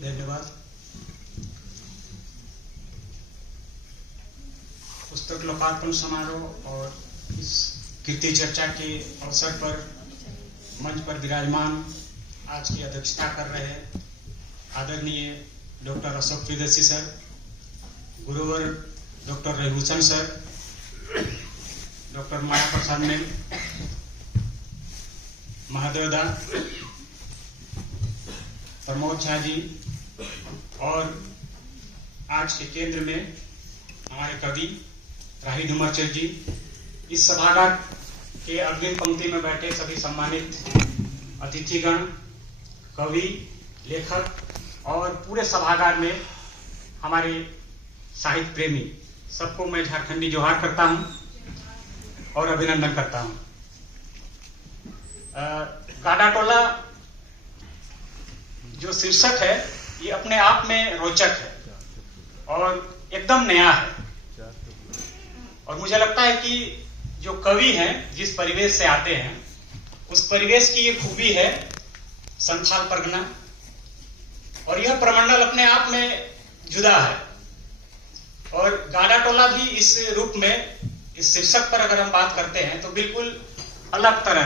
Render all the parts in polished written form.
धन्यवाद। पुस्तक लोकार्पण समारोह और इस कीर्ति चर्चा के अवसर पर मंच पर विराजमान आज की अध्यक्षता कर रहे आदरणीय डॉक्टर अशोक प्रियदर्शी सर, गुरुवर डॉक्टर रघुभूषण सर, डॉक्टर माया प्रसाद मैम, महादेव दा, प्रमोद झा जी, और आज के केंद्र में हमारे कवि राही डुमरचंद जी, इस सभागार के अग्रिम पंक्ति में बैठे सभी सम्मानित अतिथिगण, कवि, लेखक और पूरे सभागार में हमारे साहित्य प्रेमी, सबको मैं झारखंडी जोहार करता हूं और अभिनंदन करता हूं। गाडा टोला जो शीर्षक है ये अपने आप में रोचक है और एकदम नया है, और मुझे लगता है कि जो कवि हैं जिस परिवेश से आते हैं उस परिवेश की ये खूबी है संथाल परगना, और यह प्रमंडल अपने आप में जुदा है। और गाडा टोला भी इस रूप में, इस शीर्षक पर अगर हम बात करते हैं तो बिल्कुल अलग तरह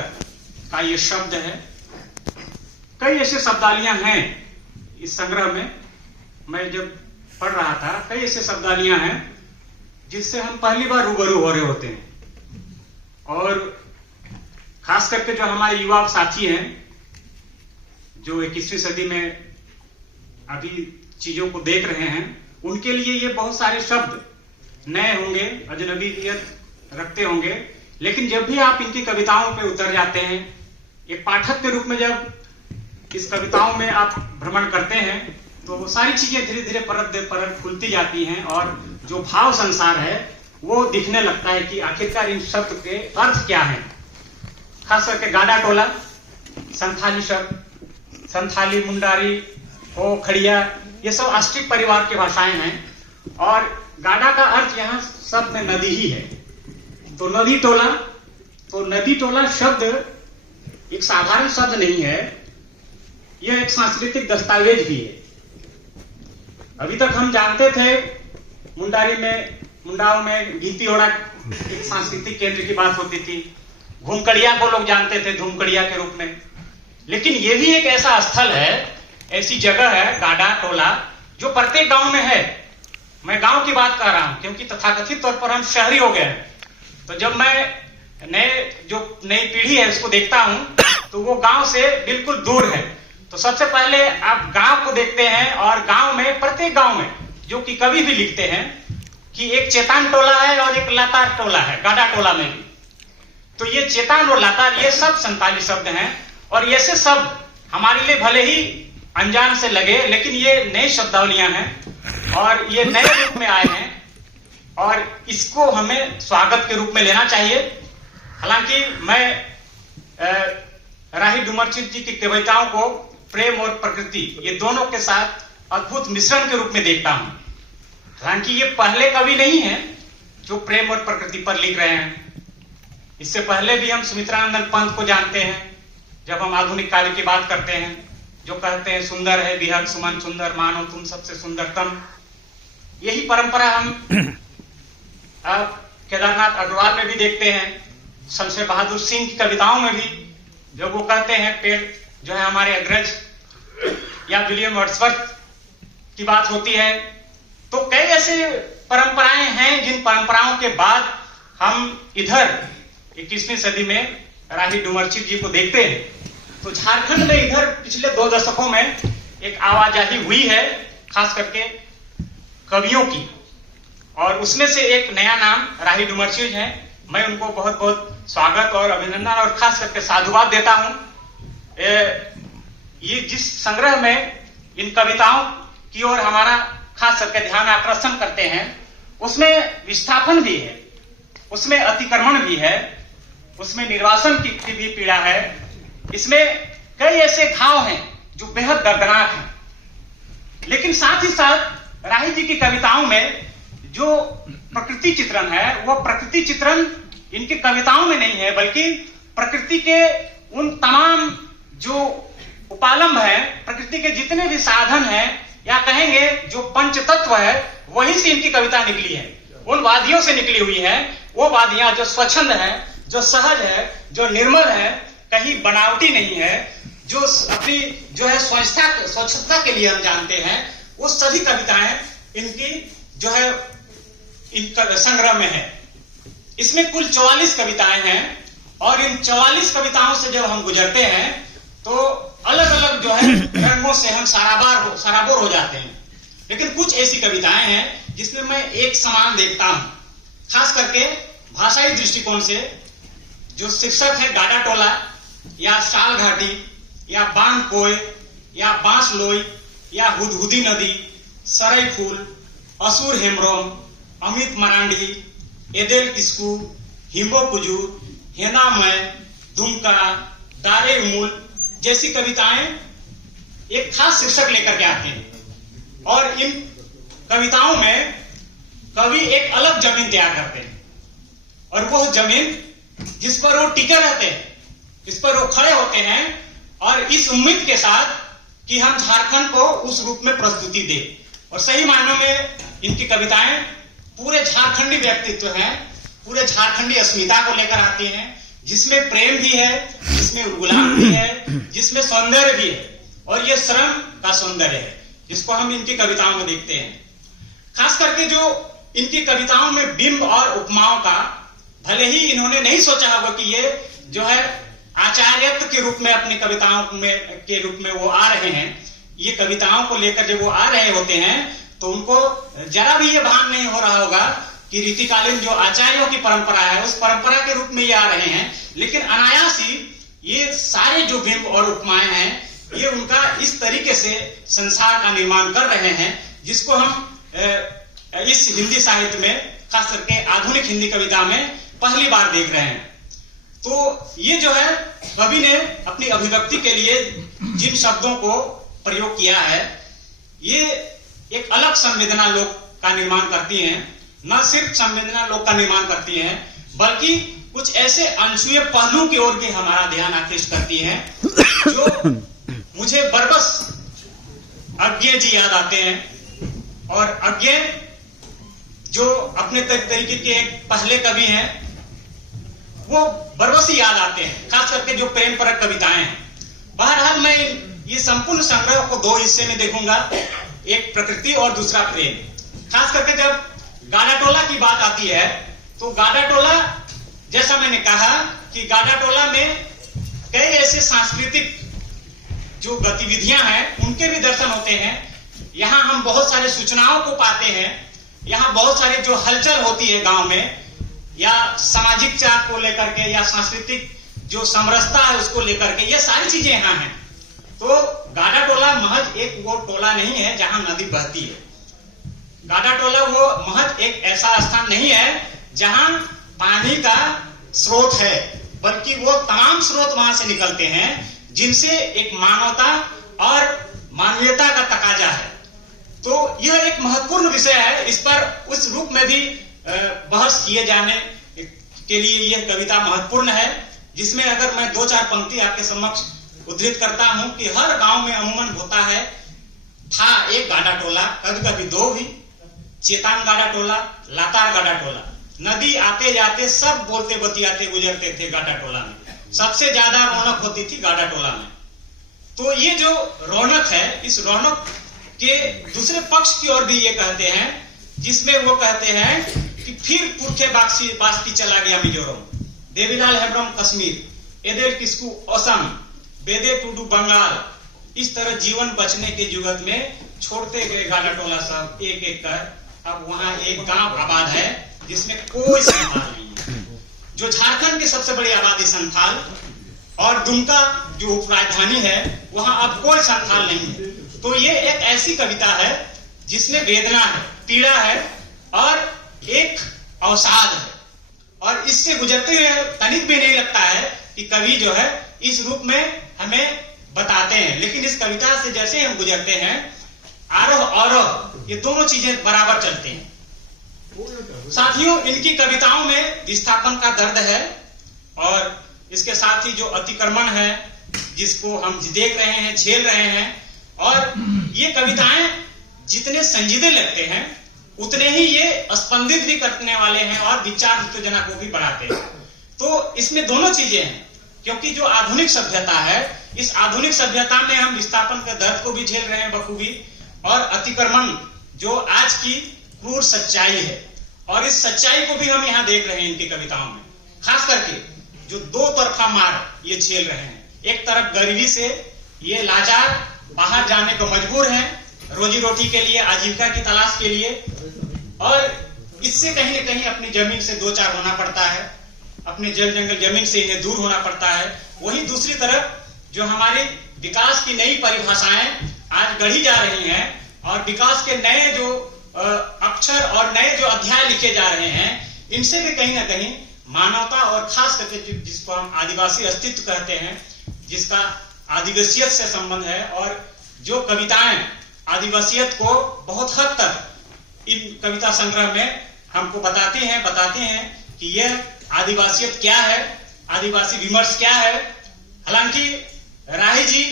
का ये शब्द है। कई ऐसे शब्दावलियां हैं इस संग्रह में, मैं जब पढ़ रहा था कई ऐसे शब्दावलियां हैं जिससे हम पहली बार रूबरू हो रहे होते हैं, और खास करके जो हमारे युवा साथी हैं जो 21वीं सदी में अभी चीजों को देख रहे हैं, उनके लिए ये बहुत सारे शब्द नए होंगे, अजनबीयत रखते होंगे, लेकिन जब भी आप इनकी कविताओं पे उतर जाते हैं, एक पाठक के रूप में जब इस कविताओं में आप भ्रमण करते हैं तो वो सारी चीजें धीरे धीरे परत दर परत खुलती जाती हैं, और जो भाव संसार है वो दिखने लगता है कि आखिरकार इन शब्द के अर्थ क्या है। खास करके गाडा टोला, संथाली शब्द, संथाली, मुंडारी, हो, खड़िया, ये सब आस्ट्रिक परिवार की भाषाएं हैं, और गाडा का अर्थ यहाँ शब्द में नदी ही है। तो नदी टोला, तो नदी टोला शब्द एक साधारण शब्द नहीं है, यह एक सांस्कृतिक दस्तावेज भी है। अभी तक हम जानते थे मुंडारी में, मुंडाओं में गीती होड़ा एक सांस्कृतिक केंद्र की बात होती थी, घूमकड़िया को लोग जानते थे धूमकड़िया के रूप में, लेकिन ये भी एक ऐसा स्थल है, ऐसी जगह है गाडा टोला जो प्रत्येक गांव में है। मैं गांव की बात कर रहा हूं क्योंकि तथाकथित तौर पर हम शहरी हो गए हैं, तो जब मैं नई पीढ़ी है उसको देखता हूं तो वो गांव से बिल्कुल दूर है। तो सबसे पहले आप गांव को देखते हैं, और गांव में, प्रत्येक गांव में, जो कि कवि भी लिखते हैं कि एक चेतान टोला है और एक लातार टोला है, गाडा टोला में भी। तो ये चेतान और लातार ये सब संताली शब्द हैं, और ऐसे शब्द हमारे लिए भले ही अनजान से लगे, लेकिन ये नई शब्दावलियां हैं और ये नए रूप में आए हैं, और इसको हमें स्वागत के रूप में लेना चाहिए। हालांकि मैं राही डुमरचंद जी की कविताओं को प्रेम और प्रकृति, ये दोनों के साथ अद्भुत मिश्रण के रूप में देखता हूं। हालांकि ये पहले कवि नहीं है जो प्रेम और प्रकृति पर लिख रहे हैं, इससे पहले भी हम सुमित्रानंद पंत को जानते हैं। जब हम आधुनिक काव्य की बात करते हैं, जो कहते हैं सुंदर है विहग सुमन सुंदर, मानो तुम सबसे सुंदरतम, यही परंपरा हम केदारनाथ अग्रवाल में भी देखते हैं, शमशेर बहादुर सिंह की कविताओं में भी, जब वो कहते हैं पेड़ जो है हमारे अग्रज, या विलियम वर्ड्सवर्थ की बात होती है। तो कई ऐसे परंपराएं हैं जिन परंपराओं के बाद हम इधर 21वीं सदी में राही डुमरचंद जी को देखते हैं। तो झारखंड में इधर पिछले 2 दशकों में एक आवाजाही हुई है, खास करके कवियों की, और उसमें से एक नया नाम राही डुमरचंद है। मैं उनको बहुत बहुत स्वागत और अभिनंदन और खास करके साधुवाद देता हूं। ये जिस संग्रह में इन कविताओं की ओर हमारा खास करके ध्यान आकर्षण करते हैं, उसमें विस्थापन भी है, उसमें अतिक्रमण भी है, उसमें निर्वासन की भी पीड़ा है, इसमें कई ऐसे घाव हैं जो बेहद दर्दनाक हैं। लेकिन साथ ही साथ राही जी की कविताओं में जो प्रकृति चित्रण है, वो प्रकृति चित्रण इनकी कविताओं में नहीं है, बल्कि प्रकृति के उन तमाम जो उपालंब है, प्रकृति के जितने भी साधन हैं या कहेंगे जो पंच तत्व है, वहीं से इनकी कविता निकली है, उन वादियों से निकली हुई है। वो वादियां जो स्वच्छंद है, जो सहज है, जो निर्मल है, कहीं बनावटी नहीं है, जो अपनी जो है स्वच्छता के लिए हम जानते हैं, वो सभी कविताएं इनकी जो है इनका संग्रह में है। इसमें कुल 44 कविताएं हैं और इन 44 कविताओं से जब हम गुजरते हैं तो अलग अलग जो है रंगों से हम सराबोर हो जाते हैं। लेकिन कुछ ऐसी कविताएं हैं जिसमें मैं एक समान देखता हूं, खास करके भाषाई दृष्टिकोण से। जो शीर्षक है गाड़ा टोला या शाल घाटी या बांध कोय या बांस लोई या हुदहुदी नदी, सरई फूल, असुर हेमरोम, अमित मरांडी, एदेल किस्कू, हिम्बो कुजू, हेनामय, दुमका, दारे उमूल जैसी कविताएं एक खास शीर्षक लेकर के आते हैं और इन कविताओं में कवि एक अलग जमीन तैयार करते हैं और वो जमीन जिस पर वो टिके रहते हैं, जिस पर वो खड़े होते हैं और इस उम्मीद के साथ कि हम झारखंड को उस रूप में प्रस्तुति दें। और सही मायनों में इनकी कविताएं पूरे झारखंडी व्यक्तित्व हैं, पूरे झारखंडी अस्मिता को लेकर आती हैं, जिसमें प्रेम भी है, जिसमें गुलाम भी है, जिसमें सौंदर्य भी है और ये श्रम का सौंदर्य है जिसको हम इनकी कविताओं में देखते हैं। खास करके जो इनकी कविताओं में बिंब और उपमाओं का, भले ही इन्होंने नहीं सोचा होगा कि ये जो है आचार्यत्व के रूप में अपनी कविताओं में के रूप में वो आ रहे हैं, ये कविताओं को लेकर जब वो आ रहे होते हैं तो उनको जरा भी ये भान नहीं हो रहा होगा कि रीतिकालीन जो आचार्यों की परंपरा है उस परंपरा के रूप में ये आ रहे हैं। लेकिन अनायास ही ये सारे जो बिंब और उपमाएं हैं ये उनका इस तरीके से संसार का निर्माण कर रहे हैं जिसको हम इस हिंदी साहित्य में, खास करके आधुनिक हिंदी कविता में पहली बार देख रहे हैं। तो ये जो है कवि ने अपनी अभिव्यक्ति के लिए जिन शब्दों को प्रयोग किया है ये एक अलग संवेदना लोक का निर्माण करती हैं। न सिर्फ संवेदना लोक का निर्माण करती हैं बल्कि कुछ ऐसे अनछुए पहलू की ओर भी हमारा ध्यान आकृष्ट करती हैं जो मुझे बरबस अज्ञे जी याद आते हैं। और अज्ञे जो अपने तरीके के एक पहले कवि हैं वो बरबस ही याद आते हैं, खास करके जो प्रेम परक कविताएं हैं। बहरहाल मैं ये संपूर्ण संग्रह को दो हिस्से में देखूंगा, एक प्रकृति और दूसरा प्रेम। खास करके जब गाड़ा टोला की बात आती है तो गाड़ा टोला, जैसा मैंने कहा कि गाड़ा टोला में कई ऐसे सांस्कृतिक जो गतिविधियां हैं उनके भी दर्शन होते हैं। यहाँ हम बहुत सारे सूचनाओं को पाते हैं, यहाँ बहुत सारे जो हलचल होती है गांव में या सामाजिक चाह को लेकर के या सांस्कृतिक जो समरसता है उसको लेकर के, ये सारी चीजें यहाँ हैं। तो गाड़ा टोला महज एक वो टोला नहीं है जहां नदी बहती है। गाड़ा टोला वो महज एक ऐसा स्थान नहीं है जहां पानी का स्रोत है, बल्कि वो तमाम स्रोत वहां से निकलते हैं जिनसे एक मानवता और मानवीयता का तकाजा है। तो यह एक महत्वपूर्ण विषय है, इस पर उस रूप में भी बहस किए जाने के लिए यह कविता महत्वपूर्ण है, जिसमें अगर मैं दो चार पंक्ति आपके समक्ष उद्धृत करता हूं कि हर गांव में अमूमन होता है, था एक गाड़ा टोला, कभी कभी दो भी, चेतान गाड़ा टोला, लातार गाड़ा टोला, नदी आते जाते सब बोलते बतियाते गुजरते थे गाड़ा टोला में। सबसे ज्यादा रौनक होती थी गाड़ा टोला में। तो ये जो रौनक है, इस रौनक के दूसरे पक्ष की ओर भी ये कहते हैं, जिसमें वो कहते हैं कि फिर पुरखे बास्ती चला गया मिजोरम, देवीलाल हेम्ब्रम कश्मीर, एदेल किस्कू असम, बेदे टूडू बंगाल। इस तरह जीवन बचने के जुगत में छोड़ते गए गाड़ा टोला सब एक एक कर। अब वहां एक गांव आबाद है जिसमें कोई संथाल नहीं है, जो झारखंड की सबसे बड़ी आबादी संथाल, और दुमका जो उपराजधानी है वहां अब कोई संथाल नहीं है। तो ये एक ऐसी कविता है जिसमें वेदना है, पीड़ा है और एक अवसाद है, और इससे गुजरते हुए तनिक भी नहीं लगता है कि कवि जो है इस रूप में हमें बताते हैं। लेकिन इस कविता से जैसे हम गुजरते हैं, आरोह अवरोह ये दोनों चीजें बराबर चलते हैं। साथियों, इनकी कविताओं में विस्थापन का दर्द है और इसके साथ ही जो अतिक्रमण है, जिसको हम देख रहे हैं, झेल रहे हैं। और ये कविताएं जितने संजीदे लगते हैं उतने ही ये स्पंदित भी करने वाले हैं और विचार उत्तेजना को भी बढ़ाते हैं। तो इसमें दोनों चीजें हैं, क्योंकि जो आधुनिक सभ्यता है, इस आधुनिक सभ्यता में हम विस्थापन के दर्द को भी झेल रहे हैं बखूबी, और अतिक्रमण जो आज की क्रूर सच्चाई है, और इस सच्चाई को भी हम यहाँ देख रहे हैं इनकी कविताओं में। खास करके जो दो तरफा मार ये झेल रहे हैं, एक तरफ गरीबी से ये लाचार बाहर जाने को मजबूर हैं रोजी रोटी के लिए, आजीविका की तलाश के लिए, और इससे कहीं न कहीं अपनी जमीन से दो चार होना पड़ता है, अपने जल जंगल जमीन से इन्हें दूर होना पड़ता है। वहीं दूसरी तरफ जो हमारे विकास की नई परिभाषाएं आज गढ़ी जा रही हैं और विकास के नए जो अक्षर और नए जो अध्याय लिखे जा रहे हैं, इनसे भी कहीं ना कहीं मानवता और खास करके जिसको हम आदिवासी अस्तित्व कहते हैं, जिसका आदिवासियत से संबंध है, और जो कविताएं आदिवासियत को बहुत हद तक इन कविता संग्रह में हमको बताती हैं कि यह आदिवासियत क्या है, आदिवासी विमर्श क्या है। हालांकि राही जी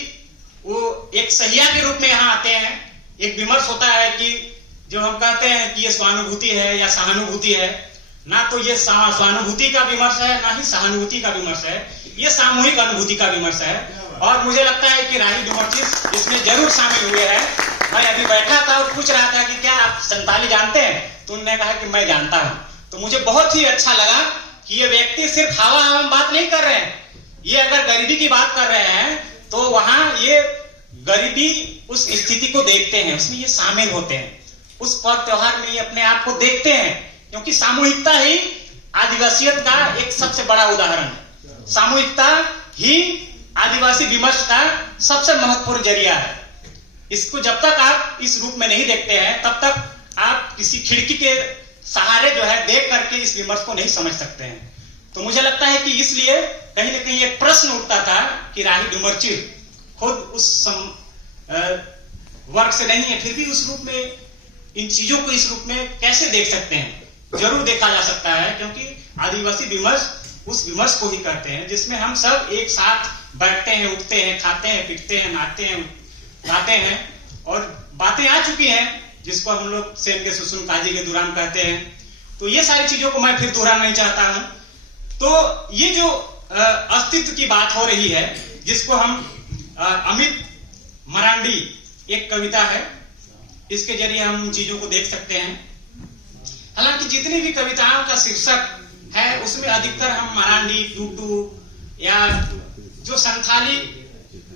वो एक सहिया के रूप में यहाँ आते हैं। एक विमर्श होता है कि जो हम कहते हैं कि ये स्वानुभूति है या सहानुभूति है, ना तो ये स्वानुभूति का विमर्श है, ना ही सहानुभूति का विमर्श है, ये सामूहिक अनुभूति का विमर्श है। और मुझे लगता है कि राही विमर्शित इसमें जरूर शामिल हुए हैं। मैं अभी बैठा था और पूछ रहा था कि क्या आप संताली जानते हैं, तो उन्होंने कहा कि मैं जानता हूं। तो मुझे बहुत ही अच्छा लगा कि ये व्यक्ति सिर्फ हवा हवा में बात नहीं कर रहे हैं, ये अगर गरीबी की बात कर रहे हैं तो वहां ये गरीबी उस स्थिति को देखते हैं, उसमें ये शामिल होते हैं, उस पर्व त्योहार में ये अपने आप को देखते हैं, क्योंकि सामूहिकता ही आदिवासियत का एक सबसे बड़ा उदाहरण है। सामूहिकता ही आदिवासी विमर्श का सबसे महत्वपूर्ण जरिया है। इसको जब तक आप इस रूप में नहीं देखते हैं, तब तक आप किसी खिड़की के सहारे जो है देख करके इस विमर्श को नहीं समझ सकते हैं। तो मुझे लगता है कि इसलिए कहीं ना कहीं एक प्रश्न उठता था कि राही विमर्शित खुद उस वर्ग से नहीं है, फिर भी उस रूप में इन चीजों को इस रूप में कैसे देख सकते हैं। जरूर देखा जा सकता है, क्योंकि आदिवासी विमर्श उस विमर्श को ही करते हैं जिसमें हम सब एक साथ बैठते हैं, उठते हैं, खाते हैं, पीटते हैं, नाचते हैं, गाते हैं, और बातें आ चुकी हैं जिसको हम लोग सेन के सुसुन काजी के दौरान कहते हैं। तो ये सारी चीजों को मैं फिर दोहराना नहीं चाहता हूं। तो ये जो अस्तित्व की बात हो रही है, जिसको हम अमित मरांडी एक कविता है, इसके जरिए हम उन चीजों को देख सकते हैं। हालांकि जितनी भी कविताओं का शीर्षक है उसमें अधिकतर हम मरांडी, टूटू या जो संथाली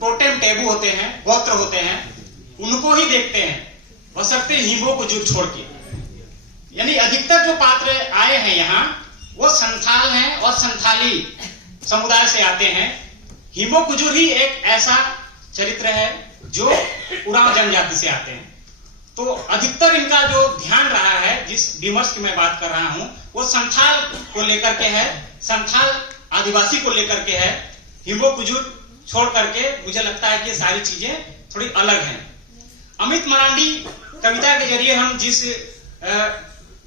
टोटेम टेबू होते हैं, गोत्र होते हैं, उनको ही देखते हैं, बशर्ते हिम्बो को जुड़ छोड़ के। यानी अधिकतर जो पात्र आए हैं यहाँ वो संथाल हैं और संथाली समुदाय से आते हैं। हिम्बो कुजुर ही एक ऐसा चरित्र है जो उरांव जनजाति से आते हैं। तो अधिकतर इनका जो ध्यान रहा है, जिस विमर्श की मैं बात कर रहा हूं, वो संथाल को लेकर के है, संथाल आदिवासी को लेकर के है। हिम्बो कुजुर छोड़ करके मुझे लगता है कि सारी चीजें थोड़ी अलग हैं। अमित मरांडी कविता के जरिए हम जिस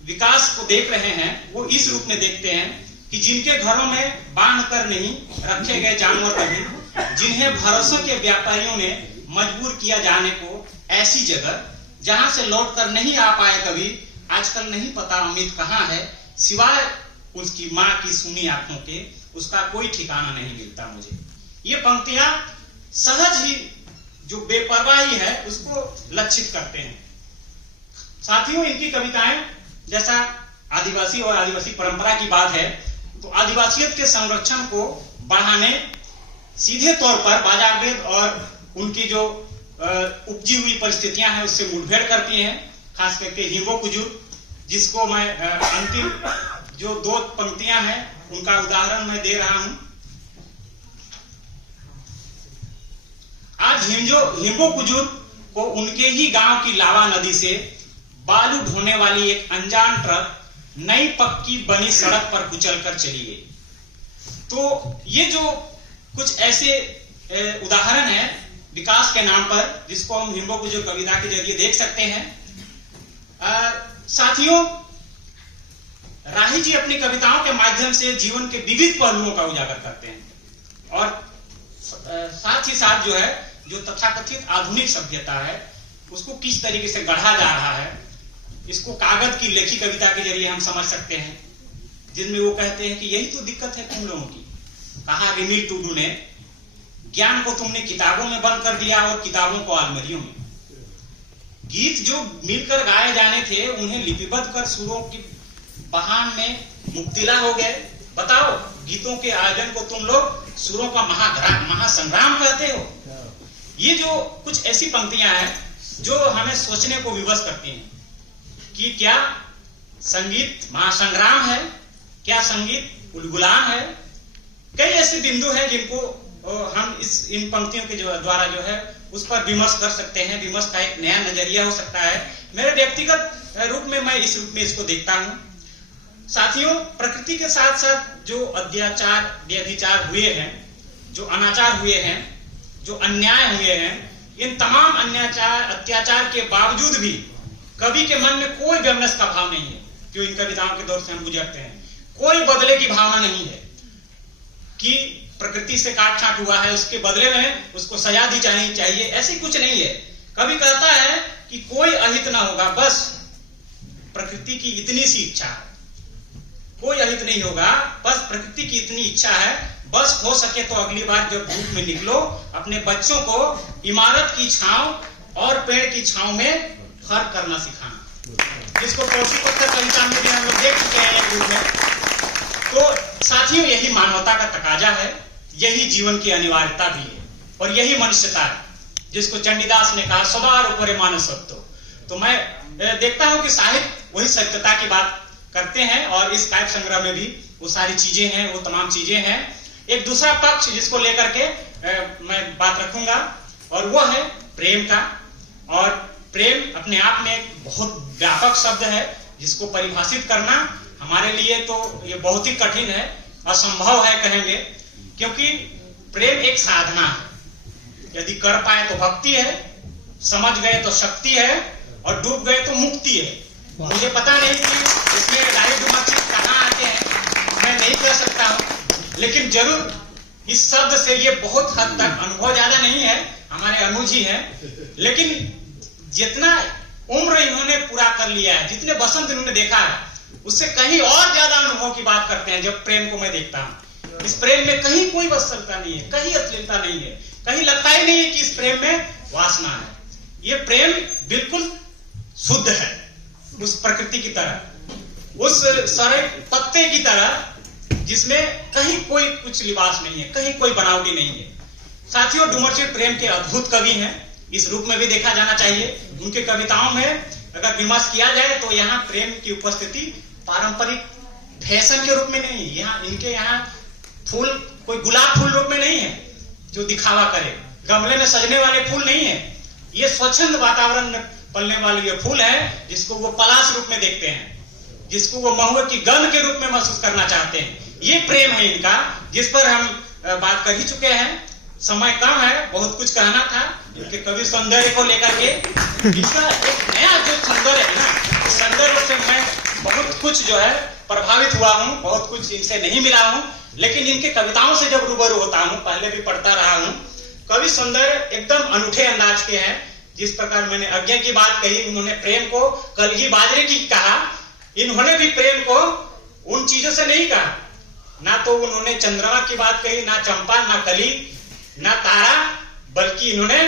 विकास को देख रहे हैं वो इस रूप में देखते हैं कि जिनके घरों में बांध कर नहीं रखे गए जानवर कभी, जिन्हें भरोसे के व्यापारियों ने मजबूर किया जाने को ऐसी जगह जहां से लौट कर नहीं आ पाए कभी, आजकल नहीं पता अमित कहाँ है, सिवाय उसकी माँ की सुनी आंखों के उसका कोई ठिकाना नहीं मिलता मुझे। ये पंक्तियां सहज ही जो बेपरवाही है उसको लक्षित करते हैं। साथियों, इनकी कविताएं, जैसा आदिवासी और आदिवासी परंपरा की बात है, तो आदिवासियत के संरक्षण को बढ़ाने सीधे तौर पर बाजार भेद और उनकी जो उपजी हुई परिस्थितियां हैं उससे मुठभेड़ करती हैं। खास करके हिम्बो कुजुर, जिसको मैं अंतिम जो दो पंक्तियां हैं उनका उदाहरण मैं दे रहा हूं। आज हिम्बो कुजुर को उनके ही गांव की लावा नदी से बालू ढोने वाली एक अनजान ट्रक नई पक्की बनी सड़क पर कुचलकर चली गई। तो ये जो कुछ ऐसे उदाहरण है विकास के नाम पर, जिसको हम हिम्बो कुजुर कविता के जरिए देख सकते हैं। साथियों, राही जी अपनी कविताओं के माध्यम से जीवन के विविध पहलुओं का उजागर करते हैं और साथ ही साथ जो है जो तथाकथित आधुनिक सभ्यता है उसको किस तरीके से गढ़ा जा रहा है, इसको कागज की लेखी कविता के जरिए हम समझ सकते हैं, जिनमें वो कहते हैं कि यही तो दिक्कत है तुम लोगों की। कहा रिमिल टूडू ने, ज्ञान को तुमने किताबों में बंद कर दिया और किताबों को अलमारियों में। गीत जो मिलकर गाए जाने थे उन्हें लिपिबद्ध कर सुरों की बहान में मुब्तला हो गए। बताओ, गीतों के आयोजन को तुम लोग सुरों का महासंग्राम कहते हो। ये जो कुछ ऐसी पंक्तियां हैं जो हमें सोचने को विवश करती हैं कि क्या संगीत महासंग्राम है, क्या संगीत उलगुलान है। कई ऐसे बिंदु हैं जिनको हम इन पंक्तियों के द्वारा जो है उस पर विमर्श कर सकते हैं। विमर्श का एक नया नजरिया हो सकता है। मेरे व्यक्तिगत रूप में मैं इस रूप में इसको देखता हूं। साथियों, प्रकृति के साथ साथ जो अत्याचार व्यभिचार हुए हैं, जो अनाचार हुए हैं, जो अन्याय हुए हैं, इन तमाम अत्याचार के बावजूद भी कवि के मन में कोई वैमनस्य का भाव नहीं है। जो इन कविताओं के दौर से हम गुजरते हैं, कोई बदले की भावना नहीं है कि प्रकृति से काट छाट हुआ है, उसके बदले में उसको सजा दी जानी चाहिए, ऐसी कुछ नहीं है। कवि कहता है कि कोई अहित ना होगा, बस प्रकृति की इतनी सी इच्छा है, कोई अहित नहीं होगा, बस प्रकृति की इतनी इच्छा है। बस हो सके तो अगली बार जब धूप में निकलो अपने बच्चों को इमारत की छांव और पेड़ की छांव में फर्क करना सिखाना, जिसको पड़ोसी पत्थर कविता में भी हम लोग देख चुके हैं एक रूप में। तो साथियों, यही मानवता का तकाजा है, यही जीवन की अनिवार्यता भी है और यही मनुष्यता है जिसको चंडीदास ने कहा सदार उपरे मानसत्व। तो मैं देखता हूं कि साहित्य वही सत्यता की बात करते हैं और इस काव्य संग्रह में भी वो सारी चीजें हैं, वो तमाम चीजें हैं। एक दूसरा पक्ष जिसको लेकर के मैं बात रखूंगा और वो है प्रेम का। और प्रेम अपने आप में एक बहुत व्यापक शब्द है जिसको परिभाषित करना हमारे लिए तो ये बहुत ही कठिन है, असंभव है कहेंगे, क्योंकि प्रेम एक साधना है। यदि कर पाए तो भक्ति है, समझ गए तो शक्ति है और डूब गए तो मुक्ति है। मुझे पता नहीं कि इसमें डायरेक्ट विमर्शित कहाँ आते हैं, मैं नहीं कह सकता हूं, लेकिन जरूर इस शब्द से ये बहुत हद तक अनुभव ज्यादा नहीं है, हमारे अनुज ही है, लेकिन जितना उम्र इन्होंने पूरा कर लिया है, जितने बसंत इन्होंने देखा है, उससे कहीं और ज्यादा अनुभव की बात करते हैं जब प्रेम को मैं देखता हूं। इस प्रेम में कहीं कोई वत्सलता नहीं है, कहीं अश्लीलता नहीं है, कहीं लगता ही नहीं है कि इस प्रेम में वासना है। ये प्रेम बिल्कुल शुद्ध है, उस प्रकृति की तरह, उस सारे पत्ते की तरह जिसमें कहीं कोई कुछ लिबास नहीं है, कहीं कोई बनावटी नहीं है। साथियों, डुमरचंद प्रेम के अद्भुत कवि हैं, इस रूप में भी देखा जाना चाहिए। उनके कविताओं में अगर विमर्श किया जाए तो यहाँ प्रेम की उपस्थिति पारंपरिक फैशन के रूप में नहीं है। यहाँ इनके यहाँ फूल कोई गुलाब फूल रूप में नहीं है जो दिखावा करे, गमले में सजने वाले फूल नहीं है, ये स्वच्छंद वातावरण में पलने वाले ये फूल है जिसको वो पलाश रूप में देखते हैं, जिसको वो महुए की गंध के रूप में महसूस करना चाहते हैं। ये प्रेम है इनका, जिस पर हम बात कर ही चुके हैं। समय कम है, बहुत कुछ कहना था इनके कवि सौंदर्य को लेकर के। इसका एक नया जो सौंदर्य है ना, इस सौंदर्य से मैं बहुत कुछ जो है प्रभावित हुआ हूँ, बहुत कुछ इनसे नहीं मिला हूँ, लेकिन इनके कविताओं से जब रूबरू होता हूँ, पहले भी पढ़ता रहा हूँ, कवि सौंदर्य एकदम अनूठे अंदाज के हैं। जिस प्रकार मैंने आज्ञा की बात कही, उन्होंने प्रेम को कलगी बाजरे की कहा, इन्होंने भी प्रेम को उन चीजों से नहीं कहा। ना तो उन्होंने चंद्रमा की बात कही, ना चंपा, ना कली, ना तारा, बल्कि इन्होंने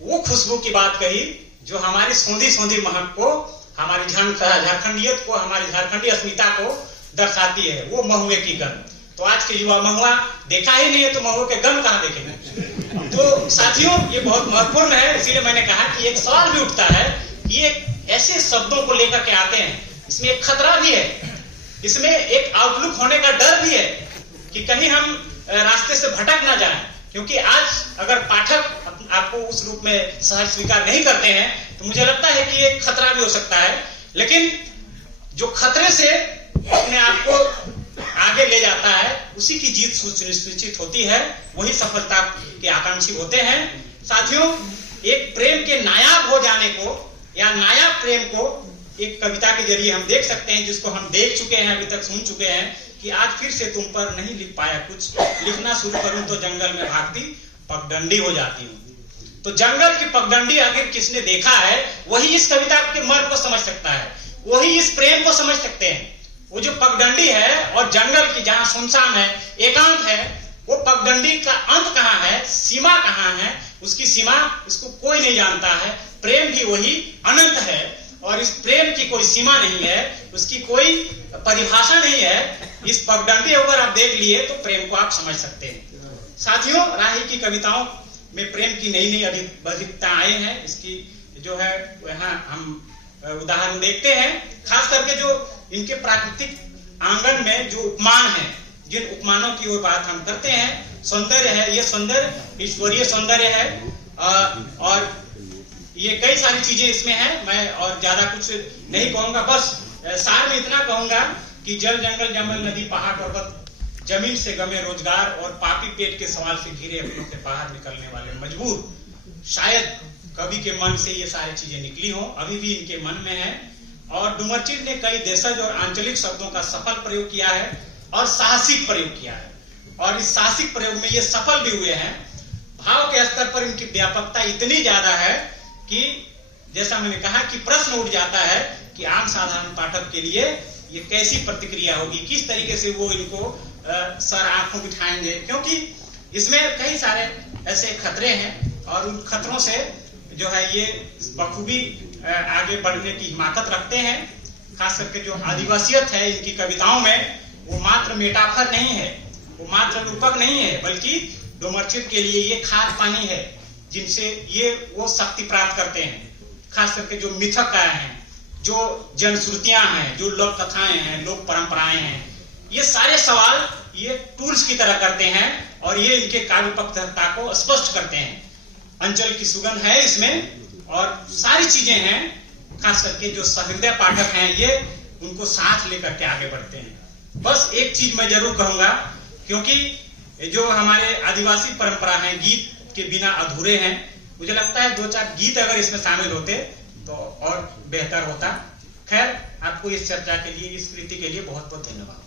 वो खुशबू की बात कही जो हमारी सौंधी सौंधी महक को, हमारी झारखंडियत को, हमारी झारखंडी अस्मिता को दर्शाती है, वो महुए की गंध। तो आज के युवा महुआ देखा ही नहीं है तो महुए के गंध कहां देखेंगे। तो साथियों, ये बहुत महत्वपूर्ण है, इसीलिए मैंने कहा कि एक सवाल भी उठता है कि ये ऐसे शब्दों को लेकर के आते हैं, इसमें एक खतरा भी है, इसमें एक आउटलुक होने का डर भी है कि कहीं हम रास्ते से भटक ना जाएं। क्योंकि आज अगर पाठक आपको उस रूप में सहज स्वीकार नहीं करते हैं तो मुझे लगता है कि एक खतरा भी हो सकता है। लेकिन जो खतरे से अपने आप को आगे ले जाता है, उसी की जीत सुनिश्चित होती है, वही सफलता के आकांक्षी होते हैं। साथियों, एक प्रेम के नायाब हो जाने को या नायाब प्रेम को एक कविता के जरिए हम देख सकते हैं, जिसको हम देख चुके हैं, अभी तक सुन चुके हैं कि आज फिर से तुम पर नहीं लिख पाया कुछ, लिखना शुरू करूं तो जंगल में भागती पगडंडी हो जाती हूं। तो जंगल की पगडंडी आखिर किसने देखा है, वही इस कविता के मर्म को समझ सकता है, वही इस प्रेम को समझ सकते हैं। वो जो पगडंडी है और जंगल की जहां सुनसान है, एकांत है, वो पगडंडी का अंत कहां है, सीमा कहां है, उसकी सीमा इसको कोई नहीं जानता है। प्रेम भी वही अनंत है और इस प्रेम की कोई सीमा नहीं है, उसकी कोई परिभाषा नहीं है। इस पगडंडी अगर आप देख लिए तो प्रेम को आप समझ सकते हैं। साथियों, राही की कविताओं में प्रेम की नई नई अधिकताएं हैं। इसकी जो है वहां हम उदाहरण देखते हैं, खास करके जो इनके प्राकृतिक आंगन में जो उपमान है, जिन उपमानों की ओर बात हम करते हैं। सौंदर्य है, ये सौंदर्य ईश्वरीय सौंदर्य है और ये कई सारी चीजें इसमें हैं। मैं और ज्यादा कुछ नहीं कहूंगा, बस सार में इतना कहूंगा कि जल जंगल जंगल नदी पहाड़ पर्वत जमीन से गमे रोजगार और पापी पेट के सवाल से घिरे अपनों के बाहर निकलने वाले मजबूर। शायद कवि के मन से ये सारी चीजें निकली हो, अभी भी इनके मन में है। और डुमरचिर ने कई देशज और आंचलिक शब्दों का सफल प्रयोग किया है और साहसिक प्रयोग किया है, और इस साहसिक प्रयोग में ये सफल भी हुए हैं। भाव के स्तर पर इनकी व्यापकता इतनी ज्यादा है कि जैसा मैंने कहा कि प्रश्न उठ जाता है कि आम साधारण पाठक के लिए ये कैसी प्रतिक्रिया होगी, किस तरीके से वो इनको सर आंखों बिठाएंगे, क्योंकि इसमें कई सारे ऐसे खतरे हैं और उन खतरों से जो है ये बखूबी आगे बढ़ने की हिमाकत रखते हैं। खास करके जो आदिवासियत है इनकी कविताओं में, वो मात्र मेटाफर नहीं है, वो मात्र रूपक नहीं है, बल्कि डुमरचिर के लिए ये खाद पानी है जिनसे ये वो शक्ति प्राप्त करते हैं। खास करके जो मिथक हैं, जो जनश्रुतियां हैं, जो लोक कथाएं हैं, लोक परंपराएं हैं, ये सारे सवाल ये टूल्स की तरह करते हैं और ये इनके काव्य पक्वता को स्पष्ट करते हैं। अंचल की सुगंध है इसमें और सारी चीजें हैं। खास करके जो सहृदय पाठक हैं ये उनको साथ लेकर के आगे बढ़ते हैं। बस एक चीज मैं जरूर कहूंगा, क्योंकि जो हमारे आदिवासी परंपरा है गीत के बिना अधूरे हैं। मुझे लगता है 2-4 गीत अगर इसमें शामिल होते तो और बेहतर होता। खैर, आपको इस चर्चा के लिए, इस कृति के लिए बहुत बहुत धन्यवाद।